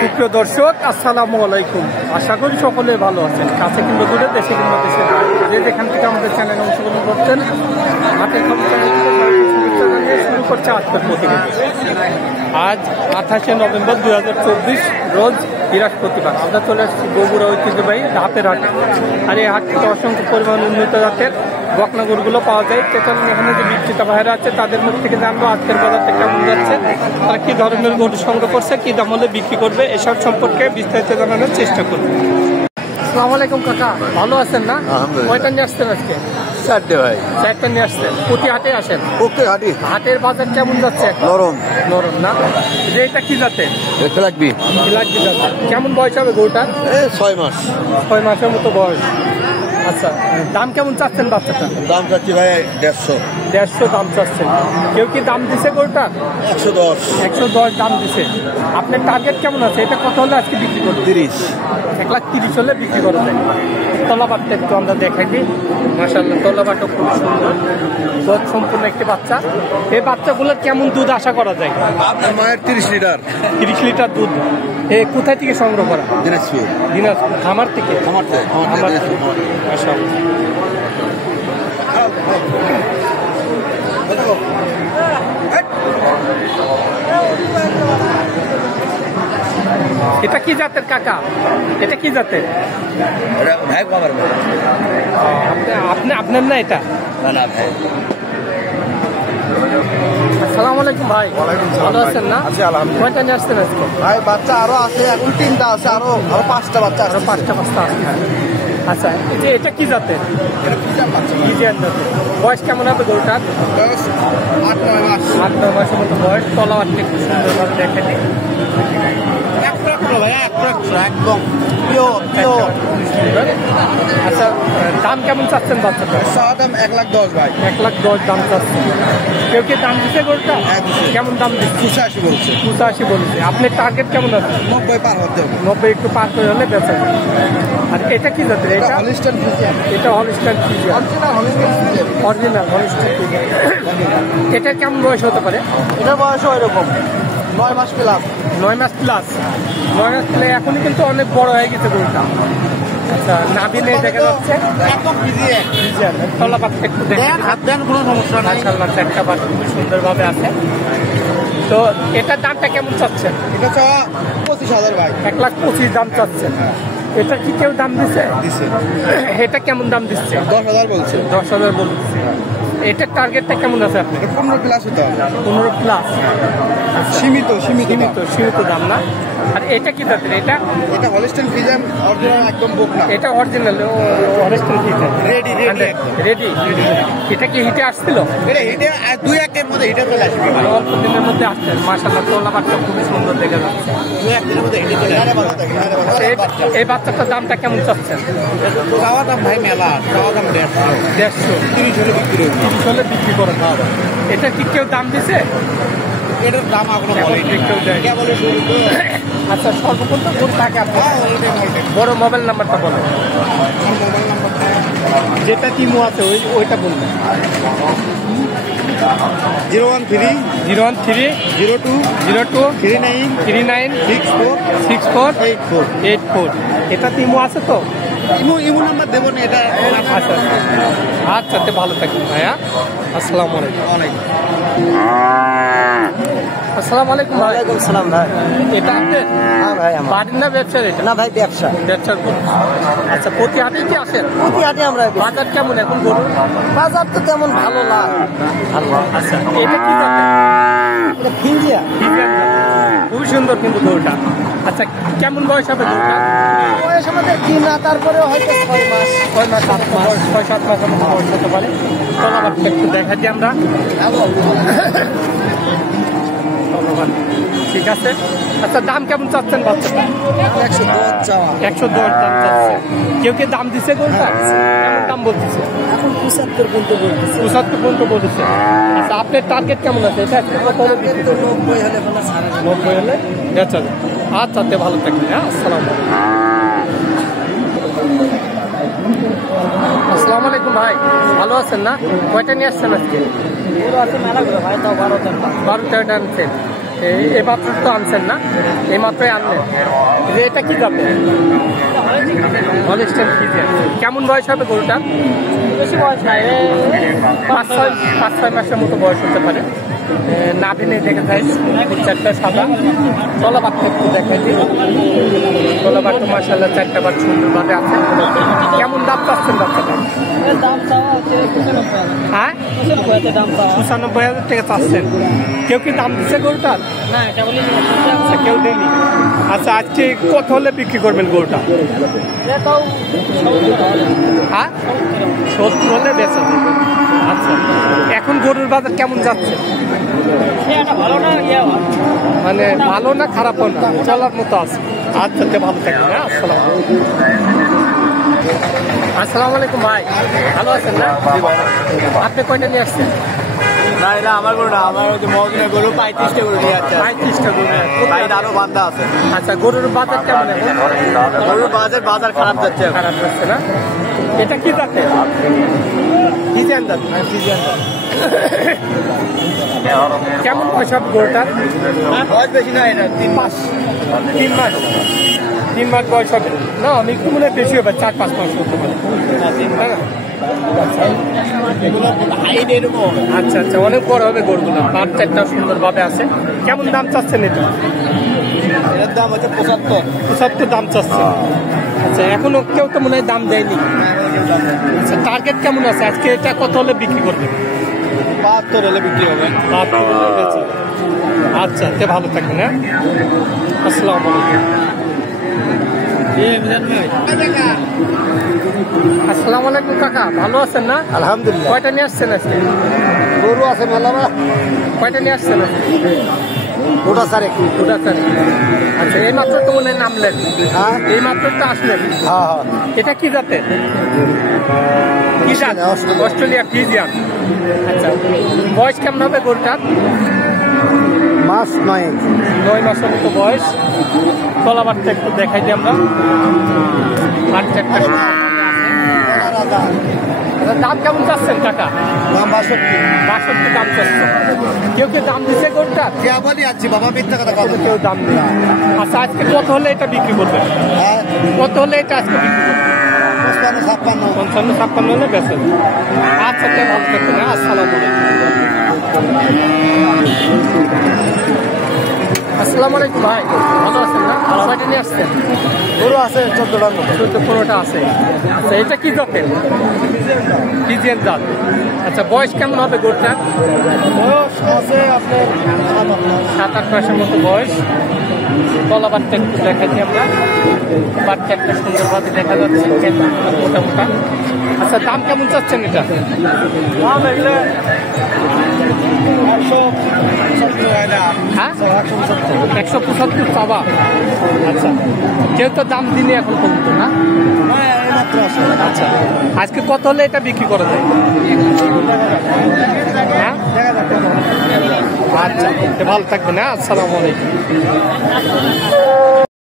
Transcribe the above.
সুপ্রিয় দর্শক, আসসালামু আলাইকুম। আশা করি সকলে ভালো আছেন। কাছে কিংবা দূরে, দেশে কিংবা দেশে যে যেখান থেকে আমাদের চ্যানেলে অংশগ্রহণ করছেন, হাতের খবর শুরু করছে আজকের প্রতিবেদন। আজ 28শে নভেম্বর 2024 রোজ বৃহস্পতিবার। আমরা চলে আসছি বগুড়া ঐতিহ্যবাহী ধাপের হাটে। আর এই হাট থেকে অসংখ্য পরিমাণ উন্নত জাতের বকনা গরুগুলো পাওয়া যায়। সেখানে এখানে যে বিক্রেতা ভাইরা আছে তাদের মুখ থেকে জানবো আজকের বাজারটা কেমন যাচ্ছে, তারা কী ধরনের গরু সংগ্রহ করছে, কী দাম হলে বিক্রি করবে, এসব সম্পর্কে বিস্তারিত জানানোর চেষ্টা করবে। আসসালামু আলাইকুম কাকা, ভালো আছেন না? কয়টা নিয়ে আসছেন আজকে? চারটে ভাই। চারটা নিয়ে আসছেন। প্রতি হাটে আসেন? ওকে হাঁটি। হাটের বাজার কেমন যাচ্ছে? নরম নরম না? যে এটা কি জাতের? দেখতে লাগবি। লাগবে জাতের। কেমন বয়স হবে গরুটা? 6 মাস। 6 মাসের মতো বয়স। আচ্ছা, দাম কেমন চাচ্ছেন বাচ্চাটা? দাম চাচ্ছি ভাই 150। 150 দাম চাচ্ছেন। কেউ কি দাম দিছে গরুটা? 110। 110 দাম দিছে। আপনার টার্গেট কেমন আছে? এটা কত হলে আজকে বিক্রি করবে? 30। 1,30,000 হলে বিক্রি করা যায়। তলাবাটটা একটু আমরা দেখাই দিই। মাশাআল্লাহ, তলাবাটটা খুব সুন্দর, দুধ সম্পূর্ণ একটি বাচ্চা। এই বাচ্চাগুলোর কেমন দুধ আশা করা যায়? আপনার মায়ের 30 লিটার। 30 লিটার দুধ। কোথায় থেকে সংগ্রহ করা? দিনাজপুর। দিনাজপুর খামার থেকে? খামার থেকে। মাশাআল্লাহ। এটা কি জাতের কাকা? এটা কি জাতের? ভাই বাবার আপনার না এটা? না ভাই। আসসালামু আলাইকুম ভাই। ভালো আছেন না? কয়টা নিয়ে আসছেন আজকে? ভাই বাচ্চা আরো আছে, এখন 3টা আছে, আরো 5টা বাচ্চা আছে। 5টা আছে। আচ্ছা, এটা কি জাতের? ইন্ডিয়ান জাতের। বয়স কেমন হবে গরুটার? 8-9 মাস। 8-9 মাসের মতো বয়স। তলাবাটটা একটু সুন্দরভাবে দেখে দিই। একদম পিওর। আচ্ছা, দাম কেমন চাচ্ছেন বাচ্চাটা? দাম 1,10,000 ভাই। 1,10,000 দাম চাচ্ছেন। কেউ কি দাম দিচ্ছে গরুটা? কেমন দাম দিচ্ছে? 85 বলছে। 85 বলছে। আপনার টার্গেট কেমন আছে? 90 পার হতে হবে। 90 একটু পার করে হলে বেচা যাবে। আর এটা কি জাতের? এটা হলিস্টাইন ফ্রিজিয়ান। এটা Holstein Friesian. Original Holstein Friesian. এটা কেমন বয়স হতে পারে? এটা বয়স এরকম 9 মাস প্লাস। 9 মাস প্লাস। 9 মাস প্লাস। এখনই কিন্তু অনেক বড় হয়ে গেছে গরুটা। আচ্ছা, নাভিনে দেখা যাচ্ছে একদম ফ্রিজিয়ান। তলাবাটটা একটু দেখেন, হাত দেন, কোনো সমস্যা নাই। মাশাআল্লাহ, একটা বাট খুব সুন্দরভাবে আছে। তো এটার দামটা কেমন চাচ্ছেন? এটা 25,000 ভাই। 1,25,000 দাম চাচ্ছেন। এটা কি কেউ দাম দিচ্ছে? এটা কেমন দাম দিচ্ছে? 10,000 বলছে। 10,000 বলছে। এটার টার্গেটটা কেমন আছে আপনার? 15 প্লাস হতে হবে। 15 প্লাস। সীমিত দাম না? আর এটা কি জাতের? এটা হলিস্টাইন ফ্রিজিয়ান অরিজিনাল, একদম বকনা। এটা অরিজিনাল হলিস্টাইন ফ্রিজিয়ান। রেডি। এটা কি হিটে আসছিল? এটা হিটে 2-1 এর মধ্যে হিটে চলে আসবে। অল্প দিনের মধ্যে আসছে। মাশাআল্লাহ, তলাবাটটা খুবই সুন্দর দেখা যাচ্ছে। 2-1 দিনের মধ্যে হিটে চলে আসবে। এই বাচ্চাটার দামটা কেমন চাচ্ছেন? চাওয়া দাম ভাই মেলা, চাওয়া দাম 150। 30 হলে বিক্রি হবে। 30 হলে বিক্রি করে খাওয়া। এটা কি কেউ দাম দিছে? এটার দাম এখনো বলেনি। আচ্ছা, সর্বপ্রথম কোন থাকে আপনার বড় মোবাইল নাম্বারটা বলেন। মোবাইল নাম্বারটা যেটা টিমো আছে ওইটা বলবেন। 013 013 02 02 39 39 64 64 84। 84। এটা টিমো আছে তো? ইমো নাম্বার দেবো না এটা। আচ্ছা, ভালো থাকবেন ভাইয়া। আসসালামু আলাইকুম। আসসালামু আলাইকুম ভাই। ওয়ালাইকুম সালাম ভাই। এটা আপনার? হ্যাঁ ভাই, আমার বাড়ির না ব্যবসার? এটা না ভাই, ব্যবসার গরু। আচ্ছা, প্রতি হাটে কি আসেন? প্রতি হাটে আমরা। বাজার কেমন এখন গরু? বাজার তো তেমন ভালো না। আচ্ছা, এটা কি জাতের? এটা ফ্রিজিয়ান। খুবই সুন্দর কিন্তু গরুটা। আচ্ছা, কেমন বয়স হবে গরুটা? বয়স আমাদের 3 না, তারপরে হয়তো 6 মাস। 6 মাস 7 মাস 6-7 মাসের মতো বয়স হতে পারে। তলাবাটটা একটু দেখা দিই আমরা। ঠিক আছে। আচ্ছা, দাম কেমন চাচ্ছেন বাচ্চাটা? 110 চাওয়া। 110 দাম চাচ্ছে। কেউ কে দাম দিছে গরুটা? কেমন দাম বলতেছে? এখন 75 পর্যন্ত বলতেছে। 75 পর্যন্ত বলতেছে। আচ্ছা, আপনার টার্গেট কেমন আছে? এটা কত হলে বিক্রি করবেন? 90 হলে কোনো ছাড়া নেই। 90 হলে বেচা যাবে। আচ্ছা, ভালো থাকবেন। হ্যাঁ, আসসালামু আলাইকুম। আসসালামু আলাইকুম ভাই, ভালো আছেন না? কয়টা নিয়ে আসছেন আজকে? আছে মেলা ভাই, তাও 12টা। 12-13টা আনছেন। এই মাত্র তো আনছেন না, এই মাত্রই আনলেন। যে এটা কি যাবে? Holstein Friesian. কেমন বয়স হবে গরুটা? বেশি বয়স নাই, 5-6 মাসের মতো বয়স হতে পারে। নাভিনে দেখে যাই চারটা সাদা, তলাবাটটা একটু দেখাই দিই। তলাবাটটা মাসাল্লাহ চারটা বার সুন্দরভাবে আছে। কেমন দাম চাচ্ছেন বাচ্চাটা? দাম চাওয়া হচ্ছে 95,000। হ্যাঁ, 95,000 টাকা চাচ্ছেন। কেউ কি দাম দিচ্ছে গরুটার? না, এটা বলি আচ্ছা, কেউ দেয়নি। আচ্ছা, আজকে কত হলে বিক্রি করবেন গরুটা? তাও হ্যাঁ, 70 হলে বেচা যাবে। আচ্ছা, এখন গরুর বাজার কেমন যাচ্ছে? ভালো না, মানে ভালো না খারাপও না, চলার মতো আছে। আচ্ছা, ভালো থাকবেন। হ্যাঁ, আসসালামু আলাইকুম ভাই, ভালো আছেন না? আপনি কয়টা নিয়ে আসছেন? না, এটা আমার গরু না, আমার হচ্ছে মহদিনের গরু 35টা গরু নিয়ে যাচ্ছে। 35টা গরু। বাইরে আরো বান্ধা আছে। আচ্ছা, গরুর বাজার কেমন এখন? গরুর বাজার খারাপ যাচ্ছে। খারাপ যাচ্ছে না? এটা কি জাতে? ফ্রিজিয়ান জাত। কেমন পয়সা গরুটার? বয়স বেশি না, এটা 3 মাস। 3 মাস বয়স হবে না, আমি একটু মনে হয় বেশি হবে, 4-5 মাস হতে পারে, তাই না? হাইট এরকম। আচ্ছা আচ্ছা, অনেক বড় হবে গরুগুলো। বাচ্চাটা সুন্দরভাবে আছে। কেমন দাম চাচ্ছেন এটা? এটার দাম হচ্ছে 75। দাম চাচ্ছে। আচ্ছা, এখনো কেউ তো মনে হয় দাম দেয়নি। আচ্ছা, টার্গেট কেমন আছে আজকে? এটা কত হলে বিক্রি করবে? 72 হলে বিক্রি হবে। 72 হলে বেচে। আচ্ছা, ভালো থাকবেন। হ্যাঁ, আসসালামু আলাইকুম। আসসালামু আলাইকুম কাকা, ভালো আছেন না? আলহামদুলিল্লাহ। কয়টা নিয়ে আসছেন আজকে? গরু আছে মেলা না, কয়টা নিয়ে আসছেন আজকে? ওটা সারে কি? দুটা চার। আচ্ছা, এই মাত্র তো মনে হয় নামলেন। হ্যাঁ এই মাত্র তো আসলেন। হ্যাঁ হ্যাঁ। এটা কি জাতের? কি জাত? Australia Friesian. আচ্ছা, বয়স কেমন হবে গরুটার? মাস 9 মাসের মতো বয়স। তলাবারটা একটু দেখাই দিই আমরা। বাচ্চা একটা দাম কেমন চাচ্ছেন টাকা? দাম 62 দাম চাচ্ছে। কেউ দাম দিচ্ছে গরুটার? বলি আছি বাবা, মিথ্যা কথা কথা। কেউ দাম নেই। আচ্ছা, আজকে কত হলে এটা বিক্রি করবে? হ্যাঁ, কত হলে এটা আজকে বিক্রি করবে? 55-56 হলে বেচে। আচ্ছা, ভালো থাকবেন। হ্যাঁ, আসসালামু আলাইকুম ভাই, ভালো আছেন না? কয়টা নিয়ে আসছেন? গরু আছে 14টার মতো। 14-15টা আছে। আচ্ছা, এটা কি জাতের? ফ্রিজিয়ান জাত। আচ্ছা, বয়স কেমন হবে গরুটার? বয়স আছে আপনার 7-8 মাসের মতো বয়স। তলাবারটা একটু দেখাচ্ছি আমরা। বাচ্চা একটা সুন্দরভাবে দেখা যাচ্ছে, মোটামোটা। আচ্ছা, দাম কেমন চাচ্ছেন এটা? দাম এগুলো হ্যাঁ, 175 চাওয়া। আচ্ছা, কেউ তো দাম দিনে এখন পর্যন্ত না? আচ্ছা, আজকে কত হলে এটা বিক্রি করা যায়? হ্যাঁ, আচ্ছা, ভালো থাকবেন। হ্যাঁ, আসসালামু আলাইকুম।